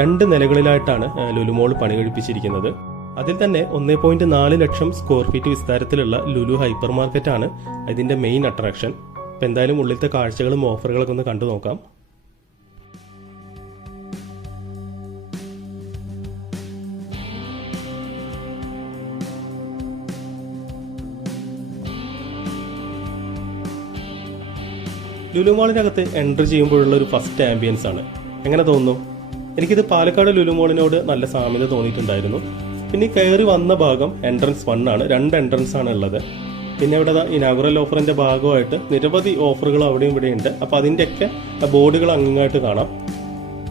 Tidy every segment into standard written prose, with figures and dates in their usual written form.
2 നിലകളിലായിട്ടാണ് ലുലു മോൾ പണി കഴിപ്പിച്ചിരിക്കുന്നത്. അതിൽ തന്നെ 1.4 ലക്ഷം സ്ക്വയർ ഫീറ്റ് വിസ്താരത്തിലുള്ള ലുലു ഹൈപ്പർ മാർക്കറ്റാണ് ഇതിന്റെ മെയിൻ അട്രാക്ഷൻ. അപ്പം എന്തായാലും ഉള്ളിലത്തെ കാഴ്ചകളും ഓഫറുകളൊക്കെ ഒന്ന് കണ്ടു നോക്കാം. ലുലു മോളിനകത്ത് എൻട്രി ചെയ്യുമ്പോഴുള്ള ഒരു ഫസ്റ്റ് ആംബിയൻസ് ആണ്. എങ്ങനെ തോന്നുന്നു? എനിക്കിത് പാലക്കാട് ലുലു മോളിനോട് നല്ല സാമ്യത തോന്നിയിട്ടുണ്ടായിരുന്നു. പിന്നെ കയറി വന്ന ഭാഗം എൻട്രൻസ് 1 ആണ്. 2 എൻട്രൻസ് ആണ് ഉള്ളത്. പിന്നെ ഇവിടെ ഇനാഗുറൽ ഓഫറിന്റെ ഭാഗമായിട്ട് നിരവധി ഓഫറുകൾ അവിടെയും ഇവിടെ ഉണ്ട്. അപ്പോൾ അതിൻ്റെയൊക്കെ ബോർഡുകൾ അങ്ങായിട്ട് കാണാം.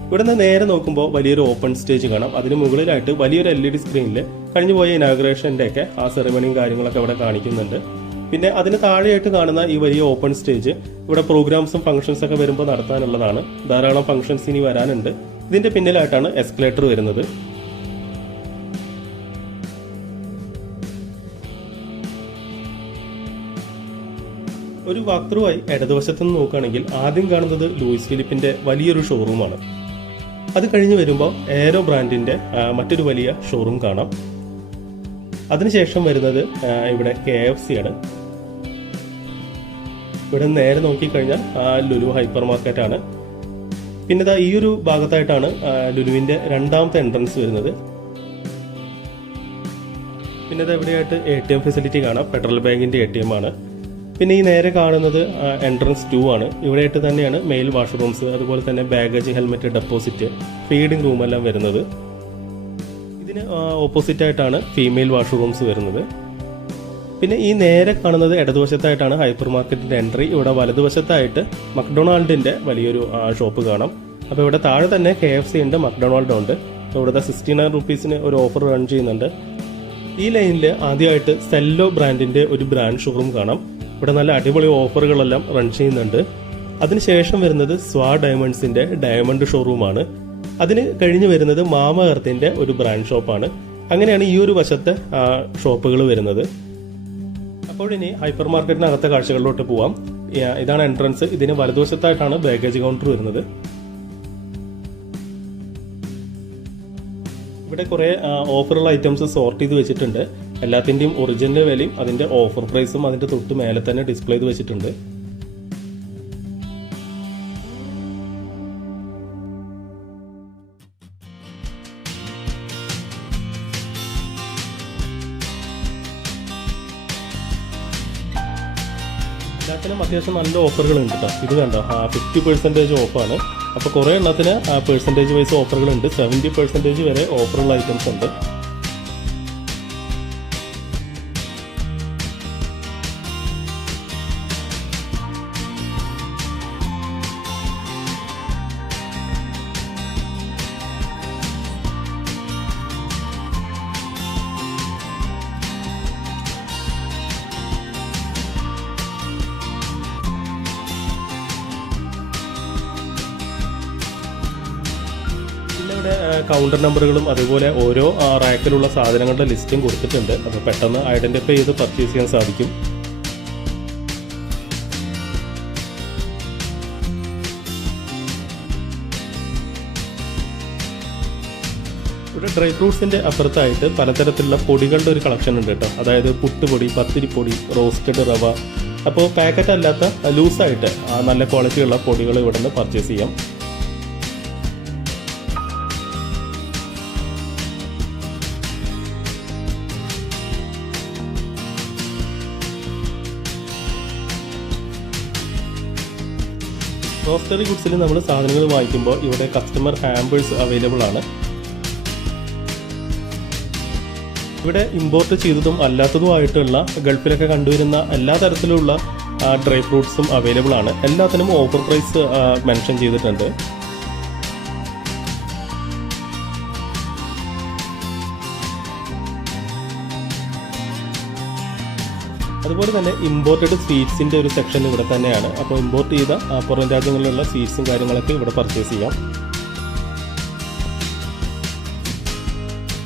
ഇവിടെ നിന്ന് നേരെ നോക്കുമ്പോൾ വലിയൊരു ഓപ്പൺ സ്റ്റേജ് കാണാം. അതിന് മുകളിലായിട്ട് വലിയൊരു LED സ്ക്രീനിൽ കഴിഞ്ഞു പോയ ഇനാഗുറേഷൻ്റെ ഒക്കെ ആ സെറിമണിയും കാര്യങ്ങളൊക്കെ ഇവിടെ കാണിക്കുന്നുണ്ട്. പിന്നെ അതിന് താഴെയായിട്ട് കാണുന്ന ഈ വലിയ ഓപ്പൺ സ്റ്റേജ് ഇവിടെ പ്രോഗ്രാംസും ഫംഗ്ഷൻസ് ഒക്കെ വരുമ്പോൾ നടത്താനുള്ളതാണ്. ധാരാളം ഫംഗ്ഷൻസ് ഇനി വരാനുണ്ട്. ഇതിന്റെ പിന്നിലായിട്ടാണ് എസ്കലേറ്റർ വരുന്നത്. ഒരു വാക്ക് ത്രൂ ആയി ഇടതുവശത്ത് നിന്ന് നോക്കുകയാണെങ്കിൽ ആദ്യം കാണുന്നത് ലൂയിസ് ഫിലിപ്പിന്റെ വലിയൊരു ഷോറൂമാണ്. അത് കഴിഞ്ഞ് വരുമ്പോൾ എയ്റോ ബ്രാൻഡിന്റെ മറ്റൊരു വലിയ ഷോറൂം കാണാം. അതിനുശേഷം വരുന്നത് ഇവിടെ KFC ആണ്. ഇവിടെ നേരെ നോക്കിക്കഴിഞ്ഞാൽ ലുലു ഹൈപ്പർ മാർക്കറ്റ് ആണ്. പിന്നെ ഈ ഒരു ഭാഗത്തായിട്ടാണ് ലുലുവിന്റെ 2ാമത്തെ എൻട്രൻസ് വരുന്നത്. പിന്നെ എവിടെയായിട്ട് ATM ഫെസിലിറ്റി കാണാം. ഫെഡറൽ ബാങ്കിന്റെ ATM ആണ്. പിന്നെ ഈ നേരെ കാണുന്നത് എൻട്രൻസ് 2 ആണ്. ഇവിടെയായിട്ട് തന്നെയാണ് മെയിൽ വാഷ്റൂംസ്, അതുപോലെ തന്നെ baggage, helmet, deposit, feeding room എല്ലാം വരുന്നത്. ഇതിന് ഓപ്പോസിറ്റ് ആയിട്ടാണ് ഫീമെയിൽ വാഷ്റൂംസ് വരുന്നത്. പിന്നെ ഈ നേരെ കാണുന്നത് ഇടതുവശത്തായിട്ടാണ് ഹൈപ്പർ മാർക്കറ്റിന്റെ എൻട്രി. ഇവിടെ വലതുവശത്തായിട്ട് മക്ഡൊണാൾഡിന്റെ വലിയൊരു ഷോപ്പ് കാണാം. അപ്പോൾ ഇവിടെ താഴെ തന്നെ KFC ഉണ്ട്, മക്ഡൊണാൾഡ് ഉണ്ട്. അപ്പോൾ ഇവിടുത്തെ 69 റുപ്പീസിന് ഒരു ഓഫർ റൺ ചെയ്യുന്നുണ്ട്. ഈ ലൈനിൽ ആദ്യമായിട്ട് സെല്ലോ ബ്രാൻഡിന്റെ ഒരു ബ്രാൻഡ് ഷോറൂം കാണാം. ഇവിടെ നല്ല അടിപൊളി ഓഫറുകളെല്ലാം റൺ ചെയ്യുന്നുണ്ട്. അതിനുശേഷം വരുന്നത് സ്വാ ഡയമണ്ട്സിന്റെ ഡയമണ്ട് ഷോറൂമാണ്. അതിന് കഴിഞ്ഞ് വരുന്നത് മാമ എർത്തിന്റെ ഒരു ബ്രാൻഡ് ഷോപ്പാണ്. അങ്ങനെയാണ് ഈ ഒരു വശത്തെ ഷോപ്പുകൾ വരുന്നത്. അപ്പോൾ ഇനി ഹൈപ്പർ മാർക്കറ്റിനകത്തെ കാഴ്ചകളിലോട്ട് പോവാം. ഇതാണ് എൻട്രൻസ്. ഇതിന് വലതുവശത്തായിട്ടാണ് ബാഗേജ് കൗണ്ടർ വരുന്നത്. ഇവിടെ കുറെ ഓഫറുള്ള ഐറ്റംസ് സോർട്ട് ചെയ്ത് വെച്ചിട്ടുണ്ട്. എല്ലാത്തിന്റെയും ഒറിജിനൽ വിലയും അതിന്റെ ഓഫർ പ്രൈസും അതിന്റെ തൊട്ട് മേലെ തന്നെ ഡിസ്പ്ലേ ചെയ്ത് വെച്ചിട്ടുണ്ട്. എല്ലാത്തിനും അത്യാവശ്യം നല്ല ഓഫറുകൾ ഉണ്ട് കേട്ടോ. ഇത് കണ്ടോ, 50% ഓഫാണ്. അപ്പോൾ കുറേ എണ്ണത്തിന് പെർസെൻറ്റേജ് വൈസ് ഓഫറുകളുണ്ട്. 70% വരെ ഓഫറുള്ള ഐറ്റംസ് ഉണ്ട്. ഇവിടെ കൗണ്ടർ നമ്പറുകളും അതുപോലെ ഓരോ റാക്കിലുള്ള സാധനങ്ങളുടെ ലിസ്റ്റും കൊടുത്തിട്ടുണ്ട്. അപ്പോൾ പെട്ടെന്ന് ഐഡന്റിഫൈ ചെയ്ത് പർച്ചേസ് ചെയ്യാൻ സാധിക്കും. ഇവിടെ ഡ്രൈ ഫ്രൂട്ട്സിന്റെ അപ്പുറത്തായിട്ട് പലതരത്തിലുള്ള പൊടികളുടെ ഒരു കളക്ഷൻ ഉണ്ട് കേട്ടോ. അതായത് പുട്ടുപൊടി, പത്തിരിപ്പൊടി, റോസ്റ്റഡ് റവ. അപ്പോൾ പാക്കറ്റ് അല്ലാത്ത ലൂസായിട്ട് നല്ല ക്വാളിറ്റിയുള്ള പൊടികൾ ഇവിടെ നിന്ന് പർച്ചേസ് ചെയ്യാം. ഗ്രോസറി ഗുഡ്സിൽ നമ്മൾ സാധനങ്ങൾ വാങ്ങിക്കുമ്പോൾ ഇവിടെ കസ്റ്റമർ ഹാമ്പേഴ്സ് അവൈലബിൾ ആണ്. ഇവിടെ ഇമ്പോർട്ട് ചെയ്തതും അല്ലാത്തതുമായിട്ടുള്ള ഗൾഫിലൊക്കെ കണ്ടുവരുന്ന എല്ലാ തരത്തിലുള്ള ഡ്രൈ ഫ്രൂട്ട്സും അവൈലബിൾ ആണ്. എല്ലാത്തിനും ഓഫർ പ്രൈസ് മെൻഷൻ ചെയ്തിട്ടുണ്ട്. അതുപോലെ തന്നെ ഇമ്പോർട്ടഡ് സ്വീറ്റ്സിന്റെ ഒരു സെക്ഷൻ ഇവിടെ തന്നെയാണ്. അപ്പോൾ ഇമ്പോർട്ട് ചെയ്ത പുറം രാജ്യങ്ങളിലുള്ള സ്വീറ്റ്സും കാര്യങ്ങളൊക്കെ ഇവിടെ പർച്ചേസ് ചെയ്യാം.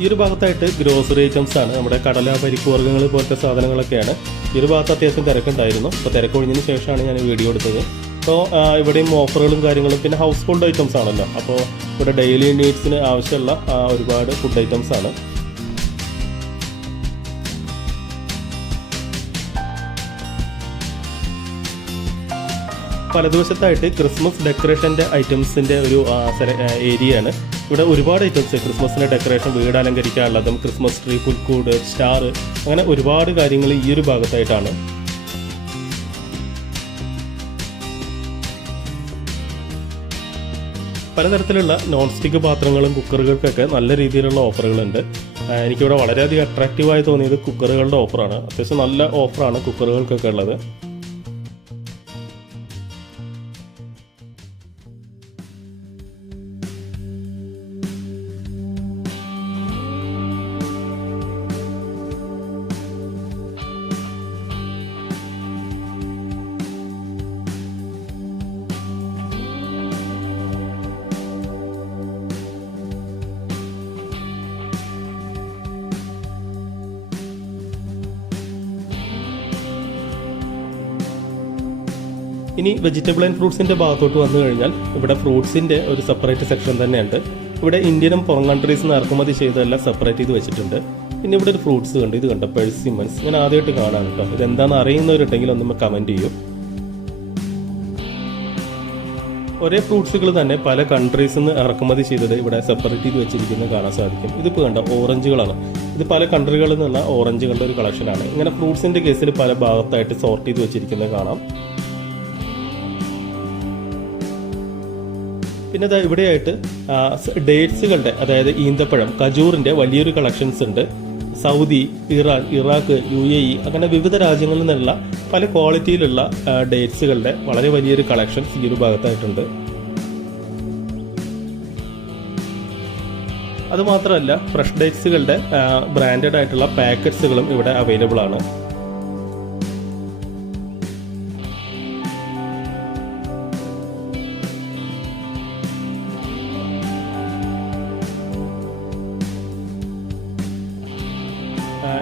ഈ ഒരു ഭാഗത്തായിട്ട് ഗ്രോസറി ഐറ്റംസ് ആണ്. നമ്മുടെ കടല, പരിപ്പ് വർഗ്ഗങ്ങൾ പോലത്തെ സാധനങ്ങളൊക്കെയാണ്. ഈ ഒരു ഭാഗത്ത് അത്യാവശ്യം തിരക്കുണ്ടായിരുന്നു. അപ്പോൾ തിരക്കൊഴിഞ്ഞതിന് ശേഷമാണ് ഞാൻ വീഡിയോ എടുത്തത്. അപ്പോൾ ഇവിടെയും ഓഫറുകളും കാര്യങ്ങളും, പിന്നെ ഹൗസ് ഹോൾഡ് ഐറ്റംസ് ആണല്ലോ, അപ്പോൾ ഇവിടെ ഡെയിലി നീഡ്സിന് ആവശ്യമുള്ള ഒരുപാട് ഫുഡ് ഐറ്റംസ് ആണ്. വലതുവശത്തായിട്ട് ക്രിസ്മസ് ഡെക്കറേഷൻ്റെ ഐറ്റംസിൻ്റെ ഒരു ഏരിയയാണ്. ഇവിടെ ഒരുപാട് ഐറ്റംസ് ക്രിസ്മസിൻ്റെ ഡെക്കറേഷൻ, വീട് അലങ്കരിക്കാനുള്ളതും, ക്രിസ്മസ് ട്രീ, പുൽക്കൂട്, സ്റ്റാർ, അങ്ങനെ ഒരുപാട് കാര്യങ്ങൾ ഈ ഒരു ഭാഗത്തായിട്ടാണ്. പലതരത്തിലുള്ള നോൺ സ്റ്റിക്ക് പാത്രങ്ങളും കുക്കറുകൾക്കൊക്കെ നല്ല രീതിയിലുള്ള ഓഫറുകളുണ്ട്. എനിക്കിവിടെ വളരെയധികം അട്രാക്റ്റീവായി തോന്നിയത് കുക്കറുകളുടെ ഓഫറാണ്. അത്യാവശ്യം നല്ല ഓഫറാണ് കുക്കറുകൾക്കൊക്കെ ഉള്ളത്. ഇനി വെജിറ്റബിൾ ആൻഡ് ഫ്രൂട്ട്സിൻ്റെ ഭാഗത്തോട്ട് വന്നു കഴിഞ്ഞാൽ ഇവിടെ ഫ്രൂട്ട്സിൻ്റെ ഒരു സെപ്പറേറ്റ് സെക്ഷൻ തന്നെയുണ്ട്. ഇവിടെ ഇന്ത്യനും പുറം കൺട്രീസിൽ നിന്ന് ഇറക്കുമതി ചെയ്തതെല്ലാം സെപ്പറേറ്റ് ചെയ്ത് വെച്ചിട്ടുണ്ട്. പിന്നെ ഇവിടെ ഒരു ഫ്രൂട്ട്സ് കണ്ട്, ഇത് കണ്ടോ, പെഴ്സിമൻസ്. ഞാൻ ആദ്യമായിട്ട് കാണാൻ കേട്ടോ. ഇതെന്താണെന്ന് അറിയുന്നവരുണ്ടെങ്കിൽ ഒന്ന് കമൻറ്റ് ചെയ്യൂ. ഒരേ ഫ്രൂട്ട്സുകൾ തന്നെ പല കൺട്രീസിൽ നിന്ന് ഇറക്കുമതി ചെയ്തത് ഇവിടെ സെപ്പറേറ്റ് ചെയ്ത് വെച്ചിരിക്കുന്നത് കാണാൻ സാധിക്കും. ഇതിപ്പോൾ കണ്ടോ, ഓറഞ്ചുകളാണ്. ഇത് പല കൺട്രികളിൽ നിന്നുള്ള ഓറഞ്ചുകളുടെ ഒരു കളക്ഷനാണ്. ഇങ്ങനെ ഫ്രൂട്ട്സിൻ്റെ കേസിൽ പല ഭാഗത്തായിട്ട് സോർട്ട് ചെയ്ത് വെച്ചിരിക്കുന്നത് കാണാം. പിന്നെ അത് ഇവിടെയായിട്ട് ഡേറ്റ്സുകളുടെ, അതായത് ഈന്തപ്പഴം, ഖജൂറിൻ്റെ വലിയൊരു കളക്ഷൻസ് ഉണ്ട്. സൗദി, ഇറാൻ, ഇറാഖ്, UAE അങ്ങനെ വിവിധ രാജ്യങ്ങളിൽ നിന്നുള്ള പല ക്വാളിറ്റിയിലുള്ള ഡേറ്റ്സുകളുടെ വളരെ വലിയൊരു കളക്ഷൻസ് ഈ ഒരു ഭാഗത്തായിട്ടുണ്ട്. അതുമാത്രമല്ല ഫ്രഷ് ഡേറ്റ്സുകളുടെ ബ്രാൻഡഡ് ആയിട്ടുള്ള പാക്കറ്റ്സുകളും ഇവിടെ അവൈലബിൾ ആണ്.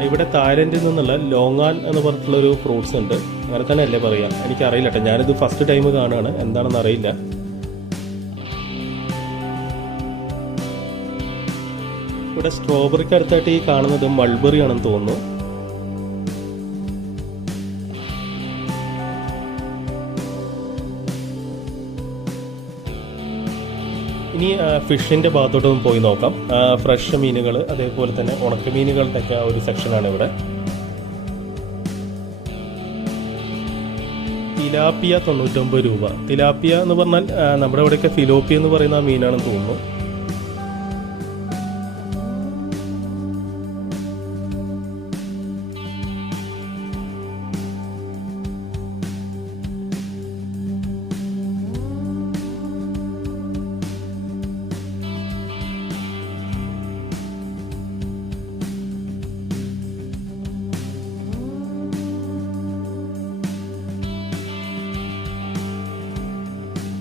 ഇവിടെ തായ്ലൻഡിൽ നിന്നുള്ള ലോങ്ങാൻ എന്ന് പറഞ്ഞിട്ടുള്ളൊരു ഫ്രൂട്ട്സ് ഉണ്ട്. അങ്ങനെ തന്നെ അല്ലേ പറയാം, എനിക്കറിയില്ല കേട്ടോ. ഞാനിത് ഫസ്റ്റ് ടൈം കാണുകയാണ്, എന്താണെന്ന് അറിയില്ല. ഇവിടെ സ്ട്രോബെറിക്ക് അടുത്തായിട്ട് ഈ കാണുന്നത് മൾബറി ആണെന്ന് തോന്നുന്നു. ഇനി ഫിഷിൻ്റെ ഭാഗത്തോട്ടൊന്ന് പോയി നോക്കാം. ഫ്രഷ് മീനുകൾ, അതേപോലെ തന്നെ ഉണക്കമീനുകളുടെ ഒക്കെ ഒരു സെക്ഷനാണ് ഇവിടെ. തിലാപ്പിയ 99 രൂപ. തിലാപ്പിയ എന്ന് പറഞ്ഞാൽ നമ്മുടെ ഇവിടെയൊക്കെ ഫിലോപ്പിയ എന്ന് പറയുന്ന മീനാണെന്ന് തോന്നുന്നു.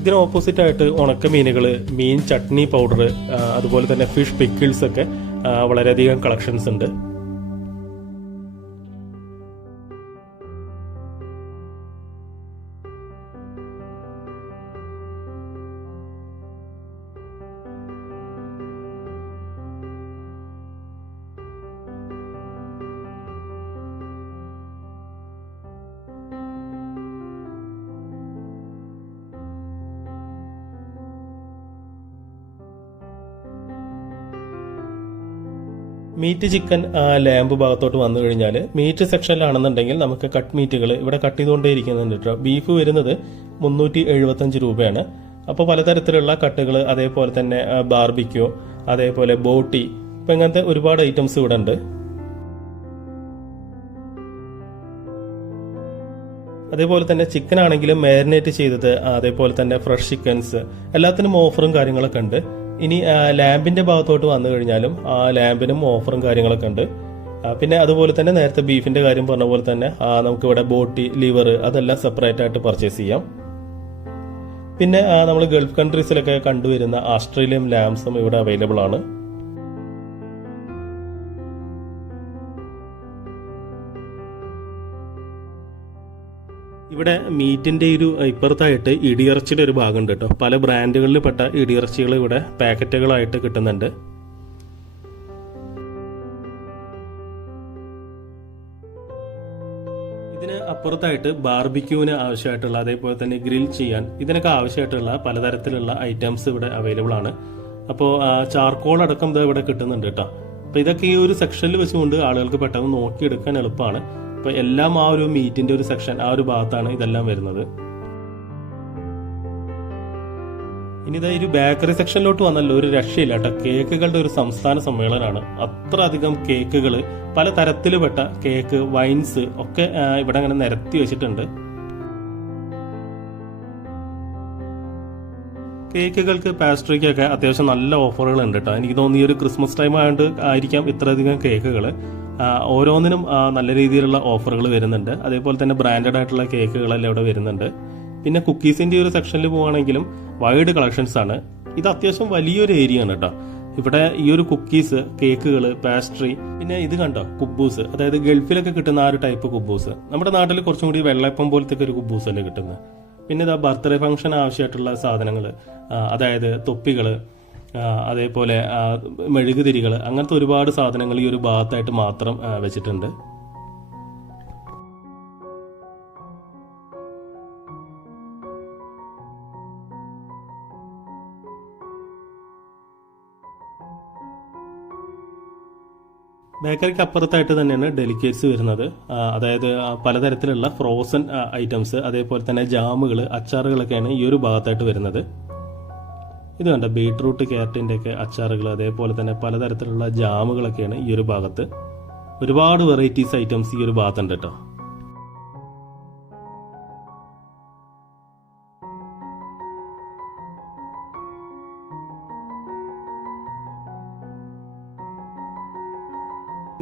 ഇതിന് ഓപ്പോസിറ്റായിട്ട് ഉണക്ക മീനുകൾ, മീൻ ചട്നി പൗഡർ, അതുപോലെ തന്നെ ഫിഷ് പിക്കിൾസ് ഒക്കെ വളരെയധികം കളക്ഷൻസ് ഉണ്ട്. മീറ്റ് ചിക്കൻ ലാമ്പ് ഭാഗത്തോട്ട് വന്നു കഴിഞ്ഞാൽ മീറ്റ് സെക്ഷനിലാണെന്നുണ്ടെങ്കിൽ നമുക്ക് കട്ട് മീറ്റുകൾ ഇവിടെ കട്ട് ചെയ്തുകൊണ്ടേ ഇരിക്കുന്നുണ്ട് കേട്ടോ. ബീഫ് വരുന്നത് 375 രൂപയാണ്. അപ്പോൾ പലതരത്തിലുള്ള കട്ടുകൾ, അതേപോലെ തന്നെ ബാർബിക്യൂ, അതേപോലെ ബോട്ടി, ഇപ്പം ഇങ്ങനത്തെ ഒരുപാട് ഐറ്റംസ് ഇവിടെ ഉണ്ട്. അതേപോലെ തന്നെ ചിക്കൻ ആണെങ്കിലും മാരിനേറ്റ് ചെയ്തത്, അതേപോലെ തന്നെ ഫ്രഷ് ചിക്കൻസ്, എല്ലാത്തിനും ഓഫറും കാര്യങ്ങളൊക്കെ ഉണ്ട്. ഇനി ലാമ്പിന്റെ ഭാഗത്തോട്ട് വന്നു കഴിഞ്ഞാലും ലാമ്പിനും ഓഫറും കാര്യങ്ങളൊക്കെ ഉണ്ട്. പിന്നെ അതുപോലെ തന്നെ നേരത്തെ ബീഫിന്റെ കാര്യം പറഞ്ഞ പോലെ തന്നെ നമുക്കിവിടെ ബോട്ടി, ലിവർ അതെല്ലാം സെപ്പറേറ്റ് ആയിട്ട് പർച്ചേസ് ചെയ്യാം. പിന്നെ നമ്മൾ ഗൾഫ് കൺട്രീസിലൊക്കെ കണ്ടുവരുന്ന ആസ്ട്രേലിയൻ ലാംസും ഇവിടെ അവൈലബിൾ ആണ്. ഇവിടെ മീറ്റിൻ്റെ ഒരു ഇപ്പുറത്തായിട്ട് ഇടിയിറച്ചിയുടെ ഒരു ഭാഗമുണ്ട് കേട്ടോ. പല ബ്രാൻഡുകളിൽ പെട്ട ഇടിയിറച്ചികൾ ഇവിടെ പാക്കറ്റുകളായിട്ട് കിട്ടുന്നുണ്ട്. ഇതിന് അപ്പുറത്തായിട്ട് ബാർബിക്യൂവിന് ആവശ്യമായിട്ടുള്ള, അതേപോലെ തന്നെ ഗ്രിൽ ചെയ്യാൻ ഇതിനൊക്കെ ആവശ്യമായിട്ടുള്ള പലതരത്തിലുള്ള ഐറ്റംസ് ഇവിടെ അവൈലബിൾ ആണ്. അപ്പോൾ ചാർക്കോൾ അടക്കം ഇത് ഇവിടെ കിട്ടുന്നുണ്ട് കേട്ടോ. അപ്പോൾ ഇതൊക്കെ ഈ ഒരു സെക്ഷനിൽ വെച്ചുകൊണ്ട് ആളുകൾക്ക് പെട്ടെന്ന് നോക്കിയെടുക്കാൻ എളുപ്പമാണ്. അപ്പോൾ എല്ലാം ആ ഒരു മീറ്റിന്റെ ഒരു സെക്ഷൻ, ആ ഒരു ഭാഗത്താണ് ഇതെല്ലാം വരുന്നത്. ഇനി ഇതാ ഒരു ബേക്കറി സെക്ഷനിലോട്ട് വന്നല്ലോ, ഒരു രക്ഷയില്ല കേട്ടോ. കേക്കുകളുടെ ഒരു സംസ്ഥാന സമ്മേളനമാണ്. അത്ര അധികം കേക്കുകൾ, പല തരത്തിൽപ്പെട്ട കേക്ക്, വൈൻസ് ഒക്കെ ഇവിടെ അങ്ങനെ നിരത്തി വെച്ചിട്ടുണ്ട്. കേക്കുകൾക്ക്, പാസ്ട്രിക്കൊക്കെ അത്യാവശ്യം നല്ല ഓഫറുകൾ ഉണ്ട് കേട്ടോ. എനിക്ക് തോന്നുന്നു ഈ ഒരു ക്രിസ്മസ് ടൈം ആയതുകൊണ്ട് ആയിരിക്കാം ഇത്രയധികം കേക്കുകൾ. ഓരോന്നിനും നല്ല രീതിയിലുള്ള ഓഫറുകൾ വരുന്നുണ്ട്. അതേപോലെ തന്നെ ബ്രാൻഡഡ് ആയിട്ടുള്ള കേക്കുകളെല്ലാം ഇവിടെ വരുന്നുണ്ട്. പിന്നെ കുക്കീസിന്റെ ഒരു സെക്ഷനിൽ പോവുകയാണെങ്കിലും വൈഡ് കളക്ഷൻസ് ആണ്. ഇത് അത്യാവശ്യം വലിയൊരു ഏരിയ ആണ് കേട്ടോ. ഇവിടെ ഈ ഒരു കുക്കീസ്, കേക്കുകൾ, പാസ്ട്രി, പിന്നെ ഇത് കണ്ടോ കുബൂസ്, അതായത് ഗൾഫിലൊക്കെ കിട്ടുന്ന ആ ഒരു ടൈപ്പ് കുബൂസ്. നമ്മുടെ നാട്ടിൽ കുറച്ചും കൂടി വെള്ളപ്പം പോലത്തെ ഒരു കുബൂസ് അല്ലേ കിട്ടുന്നത്. പിന്നെ ഇതാ ബർത്ത്ഡേ ഫംഗ്ഷൻ ആവശ്യമായിട്ടുള്ള സാധനങ്ങൾ, അതായത് തൊപ്പികൾ, അതേപോലെ മെഴുകുതിരികൾ, അങ്ങനത്തെ ഒരുപാട് സാധനങ്ങൾ ഈ ഒരു ഭാഗത്തായിട്ട് മാത്രം വെച്ചിട്ടുണ്ട്. ബേക്കറിക്ക് അപ്പുറത്തായിട്ട് തന്നെയാണ് ഡെലിക്കേറ്റ്സ് വരുന്നത്. അതായത് പലതരത്തിലുള്ള ഫ്രോസൺ ഐറ്റംസ്, അതേപോലെ തന്നെ ജാമുകൾ, അച്ചാറുകളൊക്കെയാണ് ഈ ഒരു ഭാഗത്തായിട്ട് വരുന്നത്. ഇത് കണ്ട ബീട്രൂട്ട്, ക്യാരറ്റിൻ്റെ ഒക്കെ അച്ചാറുകൾ, അതേപോലെ തന്നെ പലതരത്തിലുള്ള ജാമുകളൊക്കെയാണ് ഈ ഒരു ഭാഗത്ത്. ഒരുപാട് വെറൈറ്റീസ് ഐറ്റംസ് ഈ ഒരു ഭാഗത്തുണ്ട് കേട്ടോ.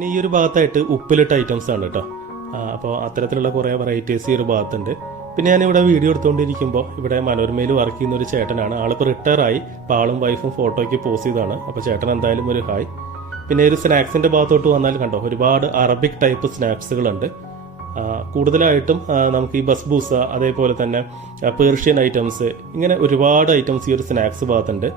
ഈ ഒരു ഭാഗത്തായിട്ട് ഉപ്പിലിട്ട ഐറ്റംസ് ആണ് കേട്ടോ. അപ്പോൾ അത്തരത്തിലുള്ള കുറേ വെറൈറ്റീസ് ഈ ഒരു ഭാഗത്തുണ്ട്. പിന്നെ ഞാനിവിടെ വീഡിയോ എടുത്തുകൊണ്ടിരിക്കുമ്പോൾ ഇവിടെ മനോരമയിൽ വർക്ക് ചെയ്യുന്ന ഒരു ചേട്ടനാണ്. ആളിപ്പോൾ റിട്ടയർ ആയി. അപ്പോൾ ആളും വൈഫും ഫോട്ടോയ്ക്ക് പോസ്റ്റ് ചെയ്താണ്. അപ്പോൾ ചേട്ടൻ എന്തായാലും ഒരു ഹായ്. പിന്നെ ഒരു സ്നാക്സിന്റെ ഭാഗത്തോട്ട് വന്നാൽ കണ്ടോ, ഒരുപാട് അറബിക് ടൈപ്പ് സ്നാക്സുകളുണ്ട്. കൂടുതലായിട്ടും നമുക്ക് ഈ ബസ്ബൂസ, അതേപോലെ തന്നെ പേർഷ്യൻ ഐറ്റംസ്, ഇങ്ങനെ ഒരുപാട് ഐറ്റംസ് ഈ ഒരു സ്നാക്സ് ഭാഗത്തുണ്ട്.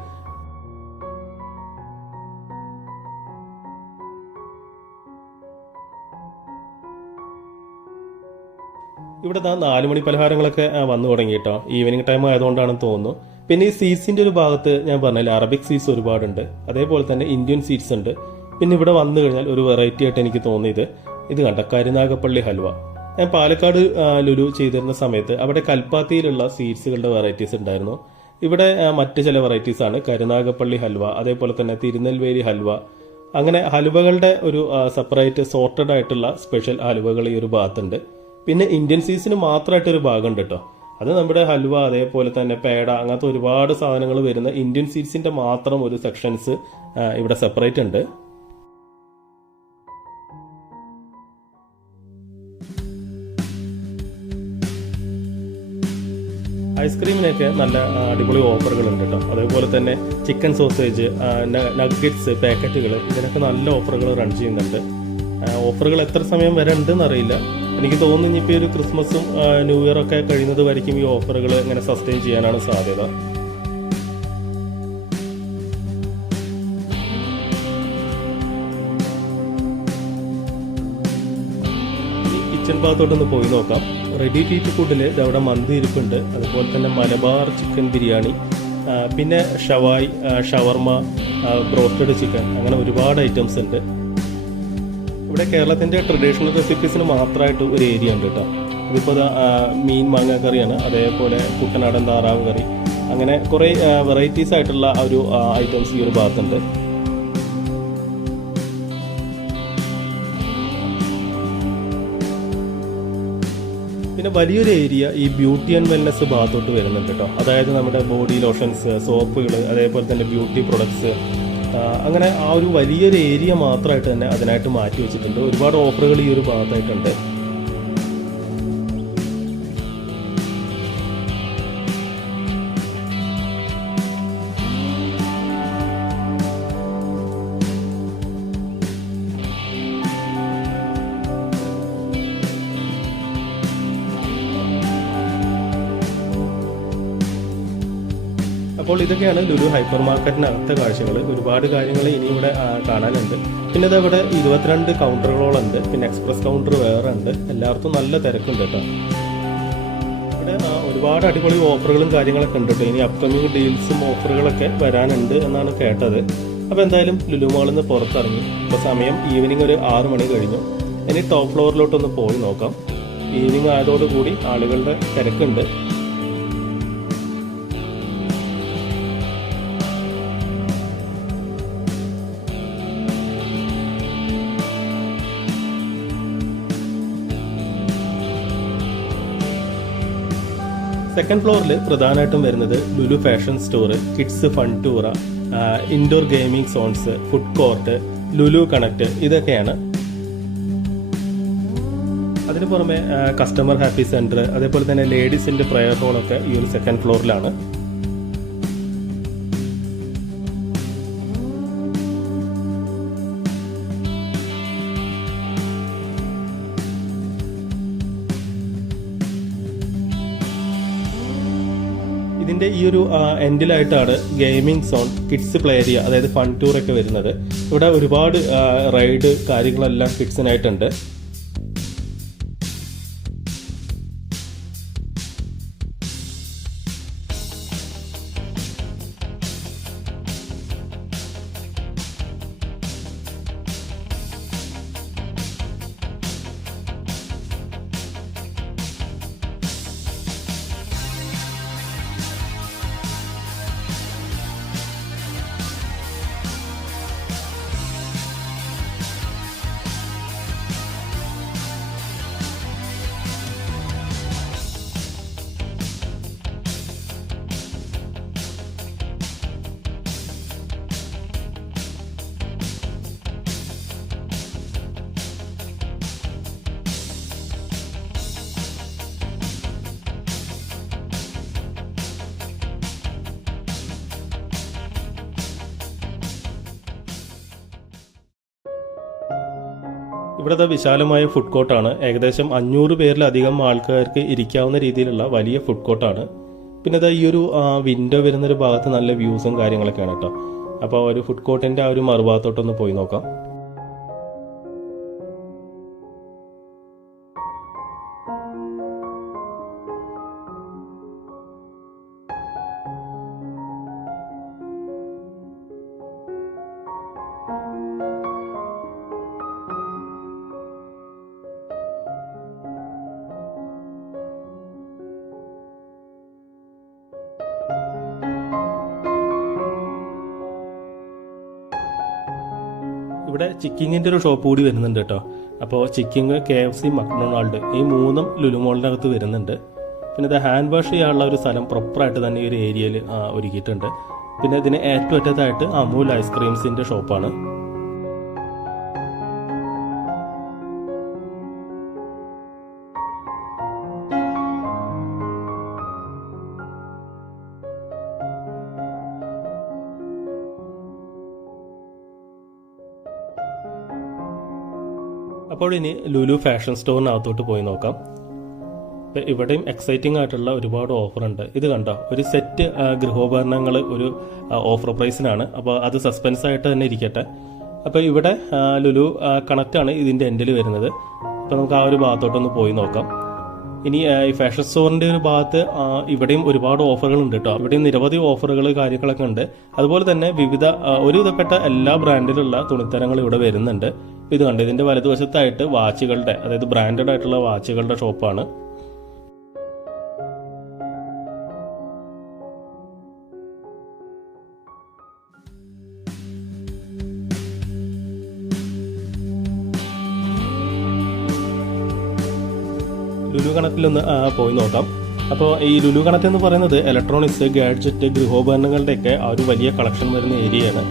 ഇവിടെ 4 മണി പലഹാരങ്ങളൊക്കെ വന്നു തുടങ്ങി കേട്ടോ. ഈവനിങ് ടൈം ആയതുകൊണ്ടാണെന്ന് തോന്നുന്നു. പിന്നെ ഈ സീഡ്സിന്റെ ഒരു ഭാഗത്ത് ഞാൻ പറഞ്ഞില്ല, അറബിക് സീഡ്സ് ഒരുപാടുണ്ട്, അതേപോലെ തന്നെ ഇന്ത്യൻ സീഡ്സ് ഉണ്ട്. പിന്നെ ഇവിടെ വന്നു കഴിഞ്ഞാൽ ഒരു വെറൈറ്റി ആയിട്ട് എനിക്ക് തോന്നിയത് ഇത് കണ്ട കരുനാഗപ്പള്ളി ഹൽവ. ഞാൻ പാലക്കാട് ലുലു ചെയ്തിരുന്ന സമയത്ത് അവിടെ കൽപ്പാത്തിയിലുള്ള സീഡ്സുകളുടെ വെറൈറ്റീസ് ഉണ്ടായിരുന്നു. ഇവിടെ മറ്റ് ചില വെറൈറ്റീസ് ആണ്. കരുനാഗപ്പള്ളി ഹൽവ, അതേപോലെ തന്നെ തിരുനെൽവേലി ഹൽവ, അങ്ങനെ ഹലുവകളുടെ ഒരു സെപ്പറേറ്റ് സോർട്ടഡ് ആയിട്ടുള്ള സ്പെഷ്യൽ ഹലുവകൾ ഈ ഒരു ഭാഗത്തുണ്ട്. പിന്നെ ഇന്ത്യൻ സീസിന് മാത്രമായിട്ടൊരു ഭാഗമുണ്ട് കേട്ടോ. അത് നമ്മുടെ ഹൽവ, അതേപോലെ തന്നെ പേട, അങ്ങനത്തെ ഒരുപാട് സാധനങ്ങൾ വരുന്ന ഇന്ത്യൻ സീഡ്സിന്റെ മാത്രം ഒരു സെക്ഷൻസ് ഇവിടെ സെപ്പറേറ്റ് ഉണ്ട്. ഐസ്ക്രീമിനൊക്കെ നല്ല അടിപൊളി ഓഫറുകൾ ഉണ്ട് കേട്ടോ. അതേപോലെ തന്നെ ചിക്കൻ സോസേജ്, നഗ്ഗറ്റ്സ്, പാക്കറ്റുകൾ, ഇതിനൊക്കെ നല്ല ഓഫറുകൾ റൺ ചെയ്യുന്നുണ്ട്. ഓഫറുകൾ എത്ര സമയം വരെ ഉണ്ടെന്ന് അറിയില്ല. എനിക്ക് തോന്നുന്നു ഇനിയിപ്പോൾ ഒരു ക്രിസ്മസും ന്യൂ ഇയർ ഒക്കെ കഴിയുന്നത് വരയ്ക്കും ഈ ഓഫറുകൾ ഇങ്ങനെ സസ്റ്റെയിൻ ചെയ്യാനാണ് സാധ്യത. കിച്ചൺ ഭാഗത്തോട്ടൊന്ന് പോയി നോക്കാം. റെഡി ടു ഈറ്റ് ഫുഡിൽ അവിടെ മന്തി ഇരിപ്പുണ്ട്, അതുപോലെ തന്നെ മലബാർ ചിക്കൻ ബിരിയാണി, പിന്നെ ഷവായ്, ഷവർമ, ബ്രോസ്റ്റഡ് ചിക്കൻ, അങ്ങനെ ഒരുപാട് ഐറ്റംസ് ഉണ്ട്. ഇവിടെ കേരളത്തിൻ്റെ ട്രഡീഷണൽ റെസിപ്പീസിന് മാത്രമായിട്ട് ഒരു ഏരിയ ഉണ്ട് കേട്ടോ. ഇതിപ്പോൾ മീൻ മാങ്ങ കറിയാണ്, അതേപോലെ കുട്ടനാടൻ താറാവ് കറി, അങ്ങനെ കുറേ വെറൈറ്റീസ് ആയിട്ടുള്ള ഒരു ഐറ്റംസ് ഈ ഒരു ഭാഗത്തുണ്ട്. പിന്നെ വലിയൊരു ഏരിയ ഈ ബ്യൂട്ടി ആൻഡ് വെൽനെസ് ഭാഗത്തോട്ട് വരുന്നുണ്ട് കേട്ടോ. അതായത് നമ്മുടെ ബോഡി ലോഷൻസ്, സോപ്പുകൾ, അതേപോലെ തന്നെ ബ്യൂട്ടി പ്രൊഡക്ട്സ്, അങ്ങനെ ആ ഒരു വലിയൊരു ഏരിയ മാത്രമായിട്ട് തന്നെ അതിനായിട്ട് മാറ്റി വെച്ചിട്ടുണ്ട്. ഒരുപാട് ഓഫറുകൾ ഈ ഒരു ഭാഗത്തായിട്ടുണ്ട്. അപ്പോൾ ഇതൊക്കെയാണ് ലുലു ഹൈപ്പർ മാർക്കറ്റിനകത്തെ കാഴ്ചകൾ. ഒരുപാട് കാര്യങ്ങൾ ഇനി ഇവിടെ കാണാനുണ്ട്. പിന്നെ ഇതവിടെ 22 കൗണ്ടറുകളോളം ഉണ്ട്. പിന്നെ എക്സ്പ്രസ് കൗണ്ടർ വേറെ ഉണ്ട്. എല്ലായിടത്തും നല്ല തിരക്കുണ്ട് കേട്ടോ. ഇവിടെ ഒരുപാട് അടിപൊളി ഓഫറുകളും കാര്യങ്ങളൊക്കെ ഉണ്ട് കേട്ടോ. ഇനി അപ്കമിങ് ഡീൽസും ഓഫറുകളൊക്കെ വരാനുണ്ട് എന്നാണ് കേട്ടത്. അപ്പോൾ എന്തായാലും ലുലു മാളിൽ നിന്ന് പുറത്തിറങ്ങി. ഇപ്പോൾ സമയം ഈവനിങ് ഒരു 6 മണി കഴിഞ്ഞു. ഇനി ടോപ്പ് ഫ്ലോറിലോട്ടൊന്ന് പോയി നോക്കാം. ഈവനിങ് ആയതോടുകൂടി ആളുകളുടെ തിരക്കുണ്ട്. സെക്കൻഡ് ഫ്ലോറിൽ പ്രധാനമായിട്ടും വരുന്നത് Lulu fashion store, kids Funtura, indoor gaming zones, food court, Lulu connect ഇതൊക്കെയാണ്. അതിന് പുറമെ കസ്റ്റമർ ഹാപ്പി സെന്റർ, അതേപോലെ തന്നെ ലേഡീസിന്റെ പ്രയർ ഹോളൊക്കെ ഈ ഒരു സെക്കൻഡ് ഫ്ലോറിലാണ്. ഇതിന്റെ ഈ ഒരു എൻഡിലായിട്ടാണ് gaming zone, kids play area, അതായത് ഫൺ ടൂർ ഒക്കെ വരുന്നത്. ഇവിടെ ഒരുപാട് റൈഡ് കാര്യങ്ങളെല്ലാം കിഡ്സിനായിട്ടുണ്ട്. ഇവിടുത്തെ വിശാലമായ ഫുഡ് കോർട്ടാണ്. ഏകദേശം 500 പേരിലധികം ആൾക്കാർക്ക് ഇരിക്കാവുന്ന രീതിയിലുള്ള വലിയ ഫുഡ് കോർട്ടാണ്. പിന്നെ ഈ ഒരു വിൻഡോ വരുന്നൊരു ഭാഗത്ത് നല്ല വ്യൂസും കാര്യങ്ങളൊക്കെയാണ് കേട്ടോ. അപ്പോൾ ഒരു ഫുഡ് കോർട്ടിൻ്റെ ആ ഒരു മറുഭാഗത്തോട്ടൊന്ന് പോയി നോക്കാം. ഇവിടെ ചിക്കിങ്ങിൻ്റെ ഒരു ഷോപ്പ് കൂടി വരുന്നുണ്ട് കേട്ടോ. അപ്പോൾ ചിക്കിങ്, KFC, മക്ഡൊണാൾഡ് ഈ 3ഉം ലുലു മോളിനകത്ത് വരുന്നുണ്ട്. പിന്നെ ഇത് ഹാൻഡ് വാഷ് ചെയ്യാനുള്ള ഒരു സ്ഥലം പ്രോപ്പറായിട്ട് തന്നെ ഈ ഒരു ഏരിയയിൽ ഒരുക്കിയിട്ടുണ്ട്. പിന്നെ ഇതിന് ഏറ്റവും അറ്റത്തായിട്ട് അമൂൽ ഐസ്ക്രീംസിൻ്റെ ഷോപ്പാണ്. അപ്പോൾ ഇനി ലുലു ഫാഷൻ സ്റ്റോറിനകത്തോട്ട് പോയി നോക്കാം. ഇവിടെയും എക്സൈറ്റിംഗ് ആയിട്ടുള്ള ഒരുപാട് ഓഫർ ഉണ്ട്. ഇത് കണ്ടോ, ഒരു സെറ്റ് ഗൃഹോപകരണങ്ങൾ ഒരു ഓഫർ പ്രൈസിനാണ്. അപ്പോൾ അത് സസ്പെൻസ് ആയിട്ട് തന്നെ ഇരിക്കട്ടെ. അപ്പോൾ ഇവിടെ ലുലു കണക്റ്റ് ആണ് ഇതിൻ്റെ എൻഡിൽ വരുന്നത്. അപ്പോൾ നമുക്ക് ആ ഒരു ഭാഗത്തോട്ടൊന്ന് പോയി നോക്കാം. ഇനി ഈ ഫാഷൻ സ്റ്റോറിൻ്റെ ഒരു ഭാഗത്ത് ഇവിടെയും ഒരുപാട് ഓഫറുകൾ ഉണ്ട് കേട്ടോ. ഇവിടെയും നിരവധി ഓഫറുകൾ കാര്യങ്ങളൊക്കെ ഉണ്ട്. അതുപോലെ തന്നെ ഒരുവിധപ്പെട്ട എല്ലാ ബ്രാൻഡിലുള്ള തുണിത്തരങ്ങൾ ഇവിടെ വരുന്നുണ്ട്. ഇത് കണ്ട് ഇതിന്റെ വലതുവശത്തായിട്ട് വാച്ചുകളുടെ, അതായത് ബ്രാൻഡഡ് ആയിട്ടുള്ള വാച്ചുകളുടെ ഷോപ്പാണ്. ലുലു കണക്കിലൊന്ന് പോയി നോക്കാം. അപ്പോൾ ഈ ലുലു കണക്ട് എന്ന് പറയുന്നത് ഇലക്ട്രോണിക്സ്, ഗാഡ്ജറ്റ്, ഗൃഹോപകരണങ്ങളുടെയൊക്കെ ആ ഒരു വലിയ കളക്ഷൻ വരുന്ന ഏരിയയാണ്.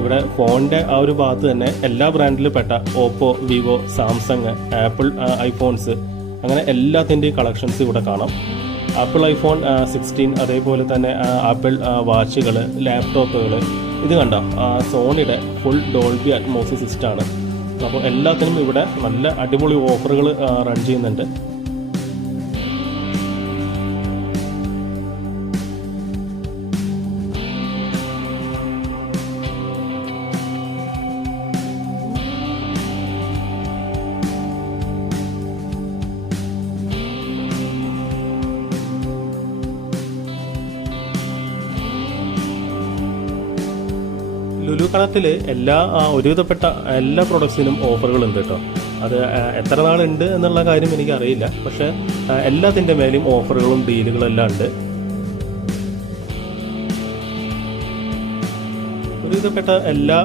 ഇവിടെ ഫോണിൻ്റെ ആ ഒരു ഭാഗത്ത് തന്നെ എല്ലാ ബ്രാൻഡിലും പെട്ട Oppo, Vivo, Samsung, apple iPhones അങ്ങനെ എല്ലാത്തിൻ്റെയും കളക്ഷൻസ് ഇവിടെ കാണാം. ആപ്പിൾ ഐഫോൺ 16, അതേപോലെ തന്നെ ആപ്പിൾ വാച്ചുകൾ, ലാപ്ടോപ്പുകൾ. ഇത് കണ്ടോ, സോണിയുടെ ഫുൾ ഡോൾബി അറ്റ്മോസ് സിസ്റ്റമാണ്. അപ്പോൾ എല്ലാത്തിനും ഇവിടെ നല്ല അടിപൊളി ഓഫറുകൾ റൺ ചെയ്യുന്നുണ്ട്. ലുലു കളത്തിൽ ഒരുവിധപ്പെട്ട എല്ലാ പ്രൊഡക്ട്സിനും ഓഫറുകളുണ്ട് കേട്ടോ. അത് എത്ര നാളുണ്ട് എന്നുള്ള കാര്യം എനിക്കറിയില്ല, പക്ഷെ എല്ലാത്തിൻ്റെ മേലെയും ഓഫറുകളും ഡീലുകളെല്ലാം ഉണ്ട്. ഒരുവിധപ്പെട്ട എല്ലാ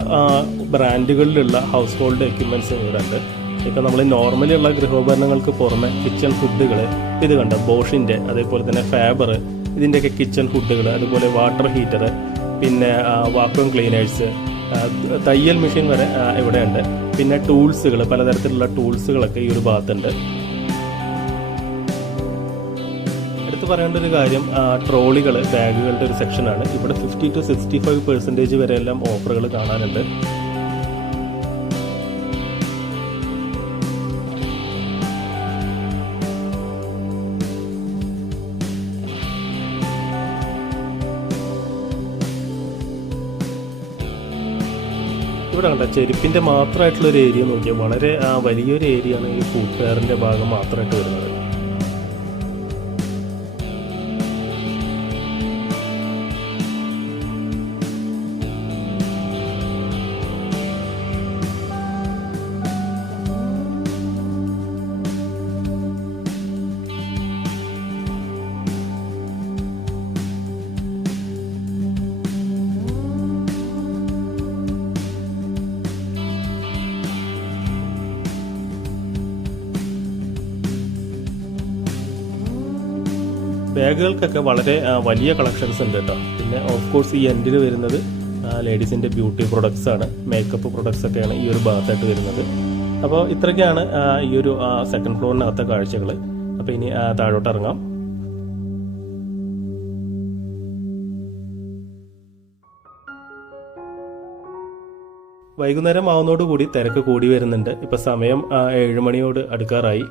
ബ്രാൻഡുകളിലുള്ള ഹൗസ് ഹോൾഡ് എക്യുപ്മെൻറ്റ്സും ഇവിടെ ഉണ്ട്. ഇപ്പം നമ്മൾ നോർമലി ഉള്ള ഗൃഹോപകരണങ്ങൾക്ക് പുറമെ കിച്ചൺ ഫുഡുകൾ, ഇത് കണ്ട ബോഷിൻ്റെ, അതേപോലെ തന്നെ ഫാബർ, ഇതിൻ്റെയൊക്കെ കിച്ചൺ ഫുഡുകൾ, അതുപോലെ വാട്ടർ ഹീറ്റർ, പിന്നെ വാക്വം ക്ലീനേഴ്സ്, തയ്യൽ മെഷീൻ വരെ ഇവിടെ ഉണ്ട്. പിന്നെ ടൂൾസുകൾ, പലതരത്തിലുള്ള ടൂൾസുകളൊക്കെ ഈ ഒരു ഭാഗത്തുണ്ട്. എടുത്തു പറയേണ്ട ഒരു കാര്യം, ട്രോളികൾ, ബാഗുകളുടെ ഒരു സെക്ഷനാണ്. ഇവിടെ 50 to 65% വരെ എല്ലാം ഓഫറുകൾ കാണാനുണ്ട്. ഇവിടെ കണ്ട ചെരുപ്പിൻ്റെ മാത്രമായിട്ടുള്ള ഒരു ഏരിയ നോക്കിയാൽ വളരെ വലിയൊരു ഏരിയ ആണ് ഈ ഫുഡ് വെയറിൻ്റെ ഭാഗം മാത്രമായിട്ട് വരുന്നത്. ബാഗുകൾക്കൊക്കെ വളരെ വലിയ കളക്ഷൻസ് ഉണ്ട് കേട്ടോ. പിന്നെ ഓഫ് കോഴ്സ് ഈ എൻഡിൽ വരുന്നത് ലേഡീസിൻ്റെ ബ്യൂട്ടി പ്രൊഡക്ട്സ് ആണ്, മേക്കപ്പ് പ്രൊഡക്ട്സ് ഒക്കെയാണ് ഈ ഒരു ഭാഗത്തായിട്ട് വരുന്നത്. അപ്പോൾ ഇത്രയ്ക്കാണ് ഈ ഒരു സെക്കൻഡ് ഫ്ലോറിനകത്തെ കാഴ്ചകൾ. അപ്പോൾ ഇനി താഴോട്ട് ഇറങ്ങാം. വൈകുന്നേരം ആവുന്നതോടുകൂടി തിരക്ക് കൂടി വരുന്നുണ്ട്. ഇപ്പം സമയം 7 മണിയോട് അടുക്കാറായി.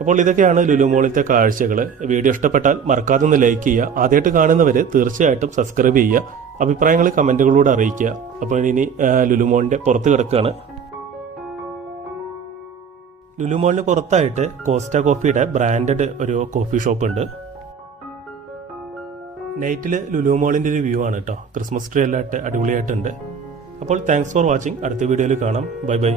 അപ്പോൾ ഇതൊക്കെയാണ് ലുലു മോളിലത്തെ കാഴ്ചകൾ. വീഡിയോ ഇഷ്ടപ്പെട്ടാൽ മറക്കാതെ ഒന്ന് ലൈക്ക് ചെയ്യുക. ആദ്യമായിട്ട് കാണുന്നവർ തീർച്ചയായിട്ടും സബ്സ്ക്രൈബ് ചെയ്യുക. അഭിപ്രായങ്ങൾ കമൻറ്റുകളിലൂടെ അറിയിക്കുക. അപ്പോൾ ഇനി ലുലു മോളിൻ്റെ പുറത്ത് കിടക്കുകയാണ്. ലുലു മോളിന് പുറത്തായിട്ട് കോസ്റ്റ കോഫിയുടെ ബ്രാൻഡഡ് ഒരു കോഫി ഷോപ്പ് ഉണ്ട്. നൈറ്റിൽ ലുലു മോളിൻ്റെ ഒരു വ്യൂ ആണ് കേട്ടോ. ക്രിസ്മസ് ട്രീ എല്ലാം അടിപൊളിയായിട്ടുണ്ട്. അപ്പോൾ താങ്ക്സ് ഫോർ വാച്ചിങ്. അടുത്ത വീഡിയോയിൽ കാണാം. Bye bye.